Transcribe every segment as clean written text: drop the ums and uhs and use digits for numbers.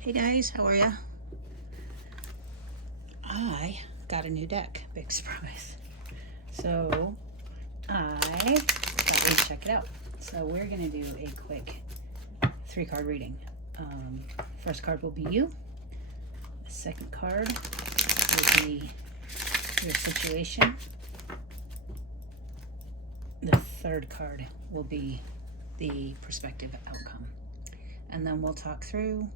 Hey guys, how are ya? I got a new deck, big surprise. So I thought we'd check it out. So we're gonna do a quick 3-card reading. First card will be you. The second card will be your situation. The third card will be the prospective outcome. And then we'll talk through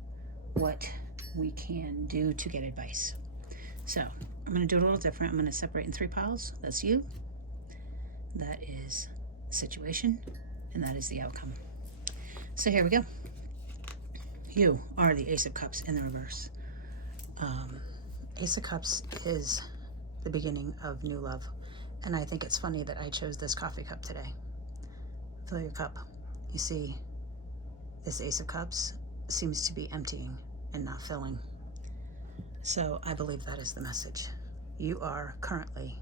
what we can do to get advice. So I'm going to do it a little different. I'm going to separate in 3 piles. That's you, that is the situation, and that is the outcome. So here we go. You are the Ace of Cups in the reverse. Ace of Cups is the beginning of new love. And I think it's funny that I chose this coffee cup today. Fill your cup. You see, this Ace of Cups seems to be emptying and not filling. So I believe that is the message. You are currently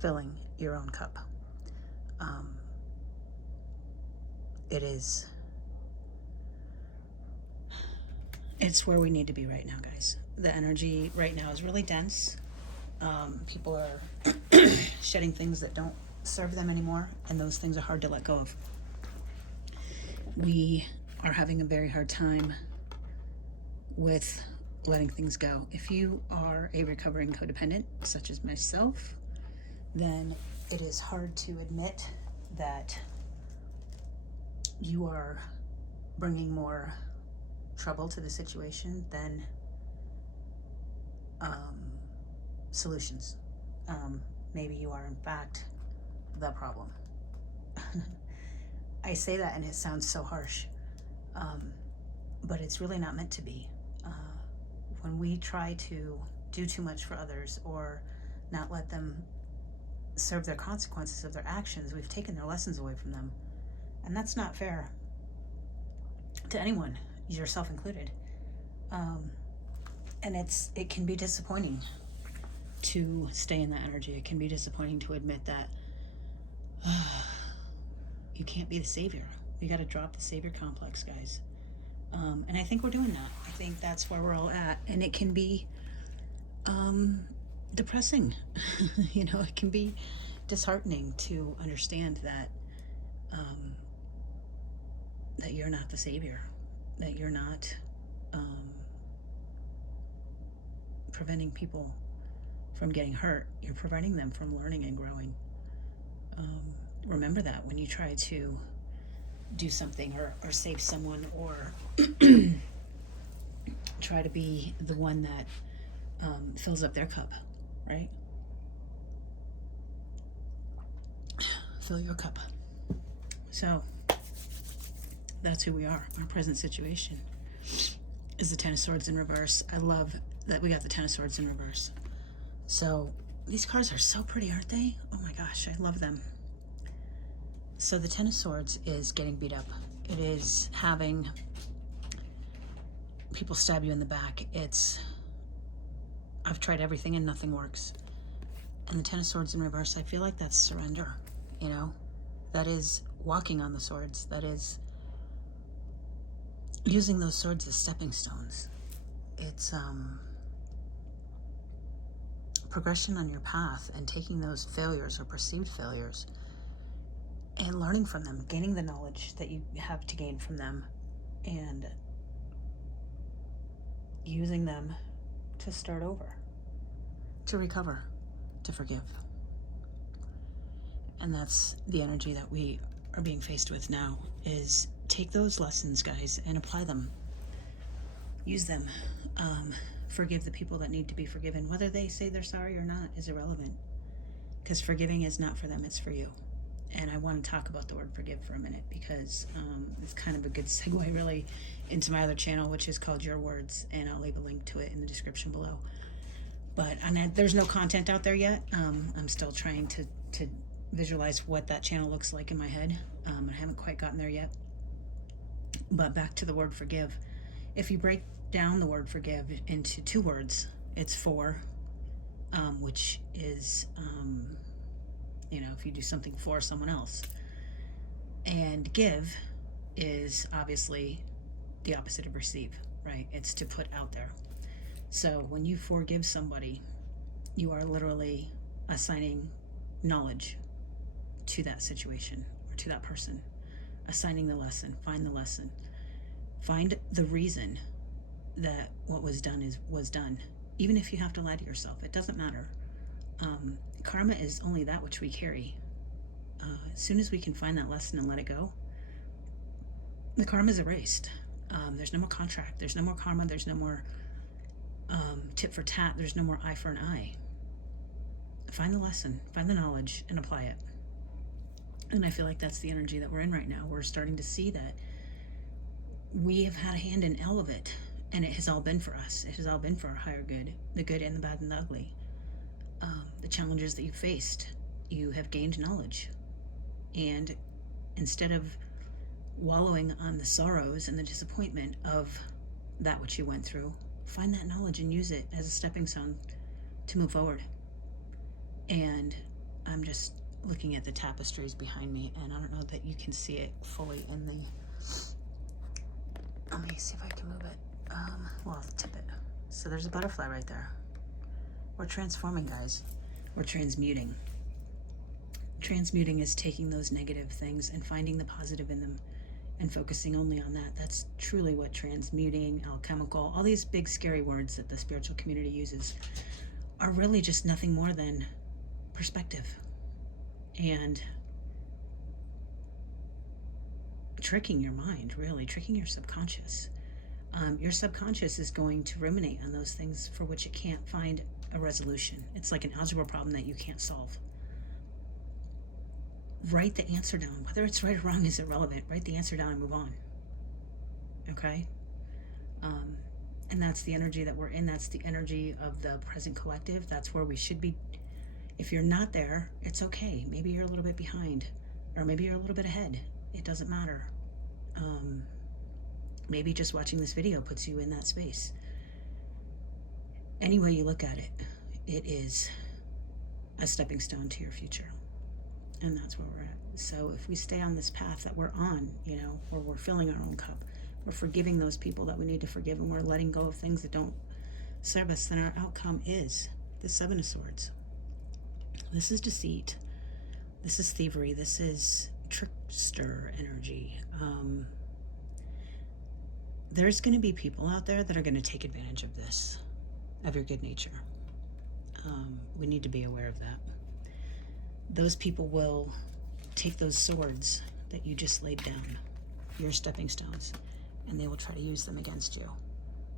filling your own cup. It's where we need to be right now, guys. The energy right now is really dense. People are shedding things that don't serve them anymore, and those things are hard to let go of. We are having a very hard time with letting things go. If you are a recovering codependent, such as myself, then it is hard to admit that you are bringing more trouble to the situation than solutions. Maybe you are in fact the problem. I say that and it sounds so harsh, but it's really not meant to be. When we try to do too much for others or not let them serve their consequences of their actions, we've taken their lessons away from them. And that's not fair to anyone, yourself included. And it can be disappointing to stay in that energy. It can be disappointing to admit that you can't be the savior. We got to drop the savior complex, guys. And I think we're doing that. I think that's where we're all at. And it can be depressing. You know, it can be disheartening to understand that that you're not the savior, that you're not preventing people from getting hurt. You're preventing them from learning and growing. Remember that when you try to do something or save someone or try to be the one that fills up their cup, right? Fill your cup. So that's who we are. Our present situation is the Ten of Swords in reverse. I love that we got the Ten of Swords in reverse. So these cards are so pretty, aren't they? Oh my gosh, I love them. So the Ten of Swords is getting beat up. It is having people stab you in the back. It's, I've tried everything and nothing works. And the Ten of Swords in reverse, I feel like that's surrender, you know? That is walking on the swords. That is using those swords as stepping stones. It's progression on your path and taking those failures or perceived failures and learning from them, gaining the knowledge that you have to gain from them, and using them to start over, to recover, to forgive. And that's the energy that we are being faced with now, is take those lessons, guys, and apply them. Use them. Forgive the people that need to be forgiven. Whether they say they're sorry or not is irrelevant, because forgiving is not for them, it's for you. And I want to talk about the word forgive for a minute, because it's kind of a good segue really into my other channel, which is called Your Words, and I'll leave a link to it in the description below. But there's no content out there yet. I'm still trying to visualize what that channel looks like in my head. I haven't quite gotten there yet. But back to the word forgive. If you break down the word forgive into 2 words, it's for, which is you know, if you do something for someone else. And give is obviously the opposite of receive. right? It's to put out there. So when you forgive somebody, you are literally assigning knowledge to that situation or to that person, assigning the lesson. Find the lesson. Find the reason that what was done was done. Even if you have to lie to yourself, it doesn't matter. Karma is only that which we carry. As soon as we can find that lesson and let it go, the karma is erased. There's no more contract. There's no more karma. There's no more tit for tat. There's no more eye for an eye. Find the lesson, find the knowledge, and apply it. And I feel like that's the energy that we're in right now. We're starting to see that we have had a hand in all of it, and it has all been for us. It has all been for our higher good, the good and the bad and the ugly. The challenges that you faced, you have gained knowledge. And instead of wallowing on the sorrows and the disappointment of that which you went through, find that knowledge and use it as a stepping stone to move forward. And I'm just looking at the tapestries behind me, and I don't know that you can see it fully in the... Let me see if I can move it. Well, I'll tip it. So there's a butterfly right there. We're transforming, guys. We're transmuting. Transmuting is taking those negative things and finding the positive in them and focusing only on that. That's truly what transmuting, alchemical, all these big scary words that the spiritual community uses are really just nothing more than perspective and tricking your mind, really tricking your subconscious. Your subconscious is going to ruminate on those things for which it can't find a resolution. It's like an algebra problem that you can't solve. Write the answer down. Whether it's right or wrong is irrelevant. Write the answer down and move on. Okay? And that's the energy that we're in. That's the energy of the present collective. That's where we should be. If you're not there, it's okay. Maybe you're a little bit behind, or maybe you're a little bit ahead. It doesn't matter. Maybe just watching this video puts you in that space. Any way you look at it, it is a stepping stone to your future. And that's where we're at. So if we stay on this path that we're on, where we're filling our own cup, we're forgiving those people that we need to forgive, and we're letting go of things that don't serve us, then our outcome is the Seven of Swords. This is deceit. This is thievery. This is trickster energy. There's going to be people out there that are going to take advantage of this, of your good nature. We need to be aware of that. Those people will take those swords that you just laid down, your stepping stones, and they will try to use them against you.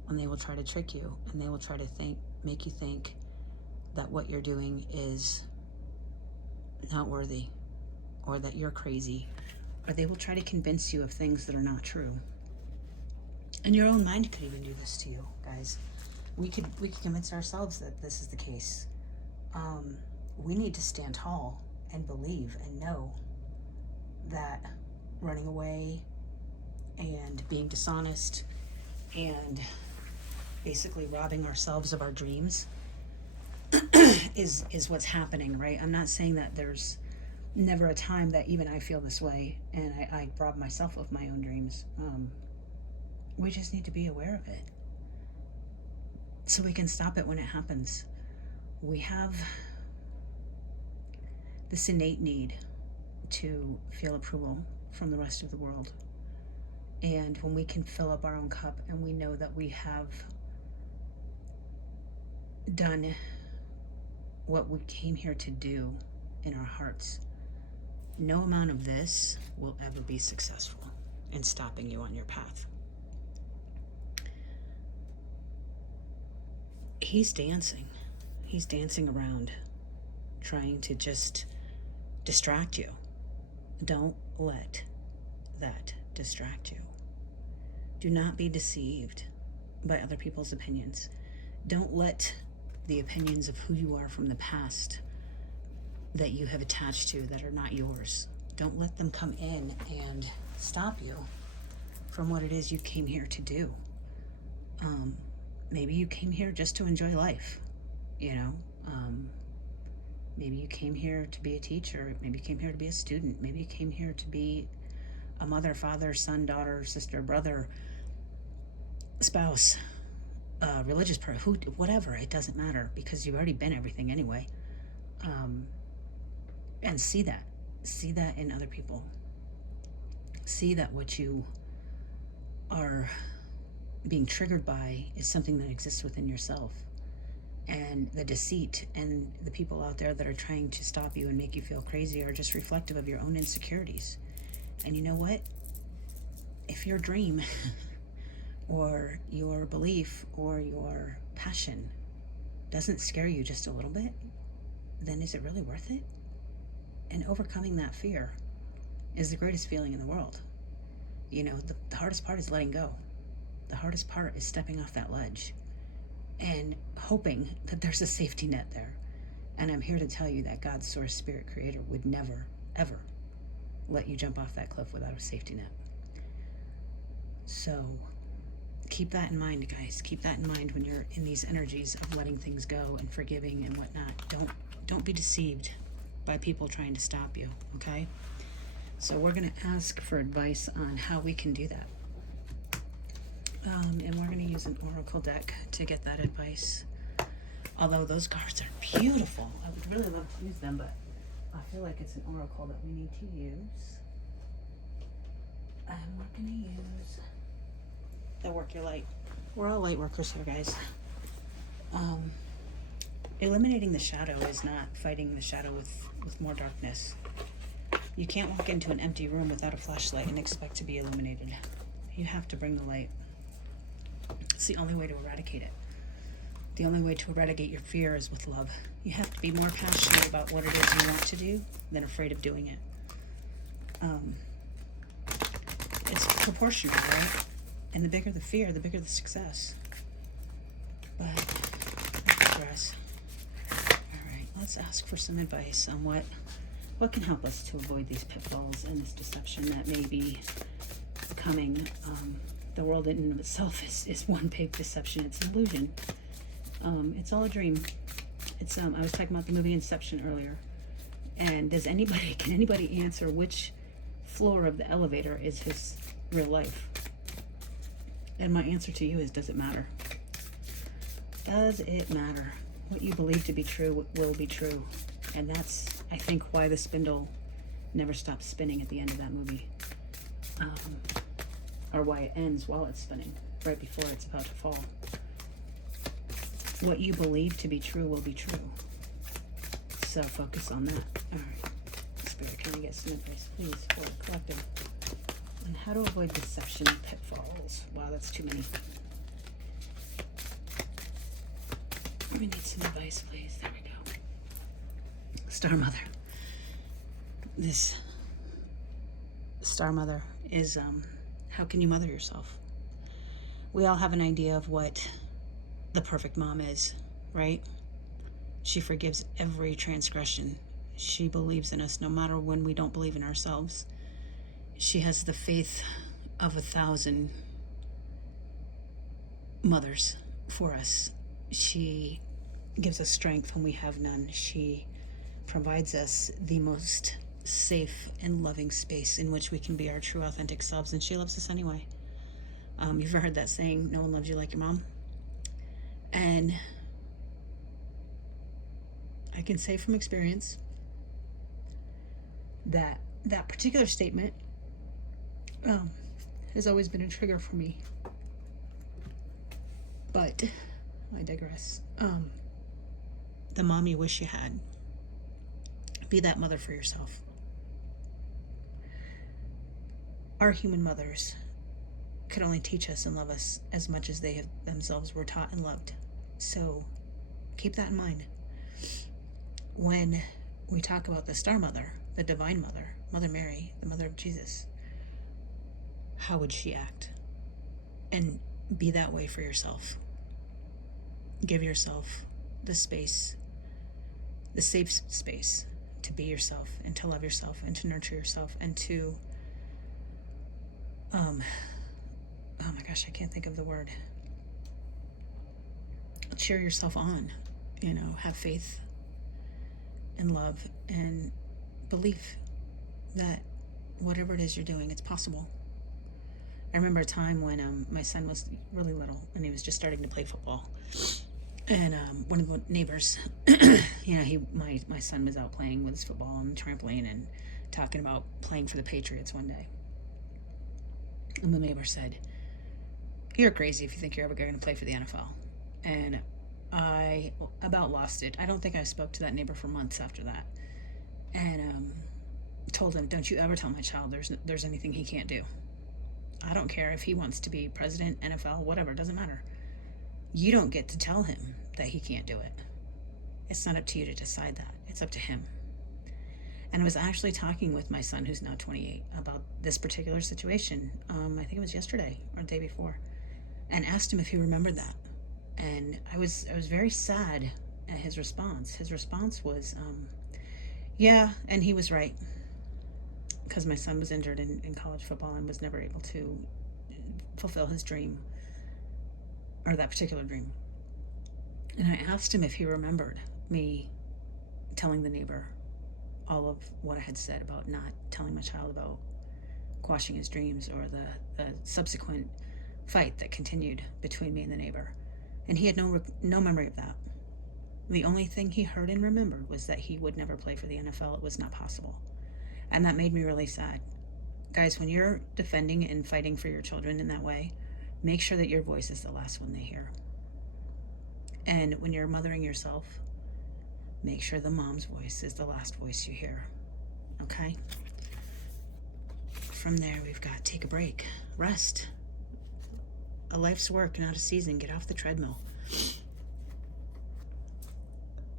And they will try to trick you, and they will try to make you think that what you're doing is not worthy, or that you're crazy, or they will try to convince you of things that are not true. And your own mind could even do this to you, guys. We could convince ourselves that this is the case. We need to stand tall and believe and know that running away and being dishonest and basically robbing ourselves of our dreams is what's happening, right? I'm not saying that there's never a time that even I feel this way and I rob myself of my own dreams. We just need to be aware of it so we can stop it when it happens. We have this innate need to feel approval from the rest of the world. And when we can fill up our own cup and we know that we have done what we came here to do in our hearts, no amount of this will ever be successful in stopping you on your path. He's dancing. He's dancing around, trying to just distract you. Don't let that distract you. Do not be deceived by other people's opinions. Don't let the opinions of who you are from the past that you have attached to that are not yours, don't let them come in and stop you from what it is you came here to do. Maybe you came here just to enjoy life, maybe you came here to be a teacher, maybe you came here to be a student, maybe you came here to be a mother, father, son, daughter, sister, brother. spouse, religious person, who, whatever, it doesn't matter, because you've already been everything anyway. And see that in other people. See that what you are being triggered by is something that exists within yourself. And the deceit and the people out there that are trying to stop you and make you feel crazy are just reflective of your own insecurities. And you know what? If your dream or your belief or your passion doesn't scare you just a little bit, then is it really worth it? And overcoming that fear is the greatest feeling in the world. You know, the hardest part is letting go. The hardest part is stepping off that ledge and hoping that there's a safety net there. And I'm here to tell you that God, Source, Spirit, Creator would never, ever let you jump off that cliff without a safety net. So keep that in mind, guys. Keep that in mind when you're in these energies of letting things go and forgiving and whatnot. Don't be deceived by people trying to stop you, okay? So we're going to ask for advice on how we can do that. And we're going to use an oracle deck to get that advice. Although those cards are beautiful. I would really love to use them, but I feel like it's an oracle that we need to use. And we're going to use the Work Your Light. We're all light workers here, guys. Eliminating the shadow is not fighting the shadow with more darkness. You can't walk into an empty room without a flashlight and expect to be illuminated. You have to bring the light. It's the only way to eradicate it. The only way to eradicate your fear is with love. You have to be more passionate about what it is you want to do than afraid of doing it. It's proportional, right? And the bigger the fear, the bigger the success. But I digress. All right, let's ask for some advice on what can help us to avoid these pitfalls and this deception that may be coming. The world in and of itself is one big deception. It's an illusion. It's all a dream. It's I was talking about the movie Inception earlier. And can anybody answer which floor of the elevator is his real life? And my answer to you is, does it matter? Does it matter? What you believe to be true will be true. And that's, I think, why the spindle never stops spinning at the end of that movie. Or why it ends while it's spinning, right before it's about to fall. What you believe to be true will be true. So focus on that. All right. Spirit, can I get some advice, please, for the collective on how to avoid deception and pitfalls? Wow, that's too many. We need some advice, please. There we go. Star Mother. This Star Mother is, how can you mother yourself? We all have an idea of what the perfect mom is, right? She forgives every transgression. She believes in us no matter when we don't believe in ourselves. She has the faith of 1,000 mothers for us. She gives us strength when we have none. She provides us the most safe and loving space in which we can be our true, authentic selves, and she loves us anyway. You've ever heard that saying, no one loves you like your mom? And I can say from experience that that particular statement has always been a trigger for me. But I digress. The mom you wish you had. Be that mother for yourself. Our human mothers could only teach us and love us as much as they have themselves were taught and loved. So keep that in mind. When we talk about the Star Mother, the Divine Mother, Mother Mary, the Mother of Jesus, how would she act? And be that way for yourself. Give yourself the space, the safe space to be yourself and to love yourself and to nurture yourself and to, oh my gosh, I can't think of the word. Cheer yourself on, have faith and love and belief that whatever it is you're doing, it's possible. I remember a time when my son was really little and he was just starting to play football. And one of the neighbors, my son was out playing with his football on the trampoline and talking about playing for the Patriots one day. And the neighbor said, "You're crazy if you think you're ever going to play for the NFL." And I about lost it. I don't think I spoke to that neighbor for months after that. And told him, "Don't you ever tell my child there's anything he can't do. I don't care if he wants to be president, NFL, whatever, it doesn't matter. You don't get to tell him that he can't do it. It's not up to you to decide that. It's up to him." And I was actually talking with my son, who's now 28, about this particular situation. I think it was yesterday or the day before, and asked him if he remembered that. And I was very sad at his response. His response was, "Yeah," and he was right, because my son was injured in college football and was never able to fulfill his dream, or that particular dream. And I asked him if he remembered me telling the neighbor all of what I had said about not telling my child about quashing his dreams, or the subsequent fight that continued between me and the neighbor. And he had no memory of that. The only thing he heard and remembered was that he would never play for the NFL. It was not possible. And that made me really sad. Guys, when you're defending and fighting for your children in that way, make sure that your voice is the last one they hear. And when you're mothering yourself, make sure the mom's voice is the last voice you hear. Okay? From there, we've got take a break, rest. A life's work, not a season. Get off the treadmill.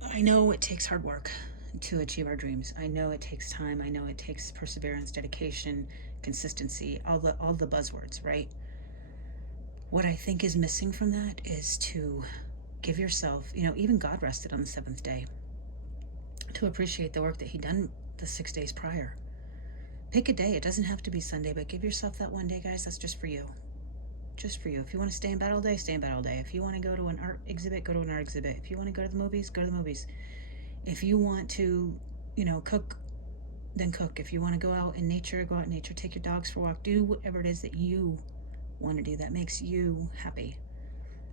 I know it takes hard work to achieve our dreams. I know it takes time. I know it takes perseverance, dedication, consistency, all the buzzwords, right? What I think is missing from that is to give yourself, even God rested on the seventh day, to appreciate the work that He'd done the 6 days prior. Pick a day. It doesn't have to be Sunday, but give yourself that one day, guys. That's just for you. Just for you. If you want to stay in bed all day, stay in bed all day. If you want to go to an art exhibit, go to an art exhibit. If you want to go to the movies, go to the movies. If you want to, cook, then cook. If you want to go out in nature, go out in nature. Take your dogs for a walk. Do whatever it is that you want to do that makes you happy.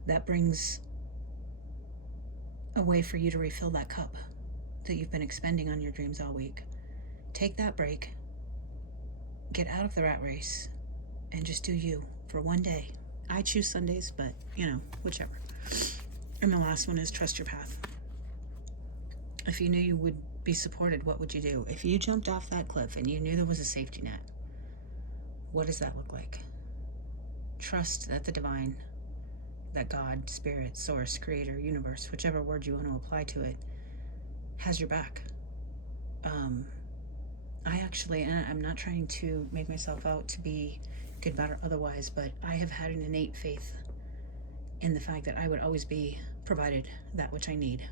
That brings a way for you to refill that cup that you've been expending on your dreams all week. Take that break. Get out of the rat race and just do you for one day. I choose Sundays, but, whichever. And the last one is trust your path. If you knew you would be supported, what would you do? If you jumped off that cliff and you knew there was a safety net, what does that look like? Trust that the divine, that God, spirit, source, creator, universe, whichever word you want to apply to it, has your back. I actually, and I'm not trying to make myself out to be good, bad, or otherwise, but I have had an innate faith in the fact that I would always be provided that which I need.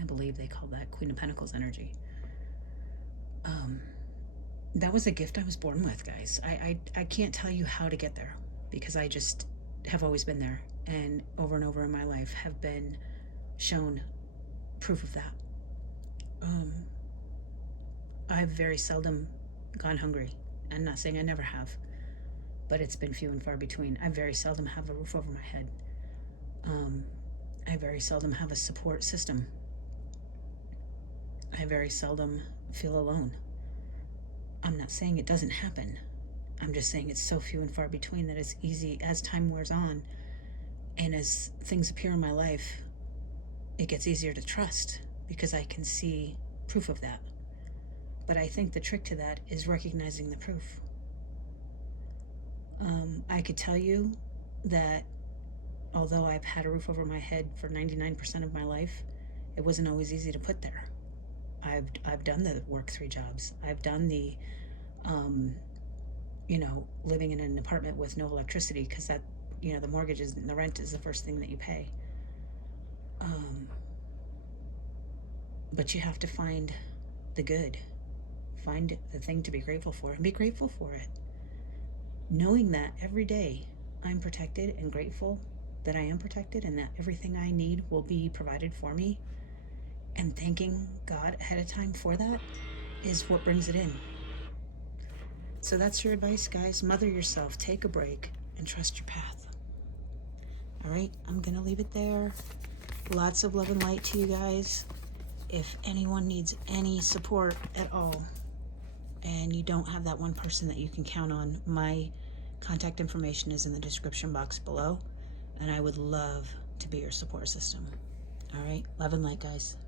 I believe they call that Queen of Pentacles energy. That was a gift I was born with, guys. I can't tell you how to get there, because I just have always been there, and over in my life have been shown proof of that. I've very seldom gone hungry. I'm not saying I never have, but it's been few and far between. I very seldom have a roof over my head. I very seldom have a support system. I very seldom feel alone. I'm not saying it doesn't happen. I'm just saying it's so few and far between that it's easy as time wears on and as things appear in my life, it gets easier to trust because I can see proof of that. But I think the trick to that is recognizing the proof. I could tell you that although I've had a roof over my head for 99% of my life, it wasn't always easy to put there. I've done the work 3 jobs. I've done the, living in an apartment with no electricity, because that, the mortgage and the rent is the first thing that you pay. But you have to find the good. Find the thing to be grateful for, and be grateful for it. Knowing that every day I'm protected, and grateful that I am protected, and that everything I need will be provided for me, and thanking God ahead of time for that is what brings it in. So that's your advice, guys. Mother yourself, take a break, and trust your path. All right, I'm going to leave it there. Lots of love and light to you guys. If anyone needs any support at all, and you don't have that one person that you can count on, my contact information is in the description box below, and I would love to be your support system. All right, love and light, guys.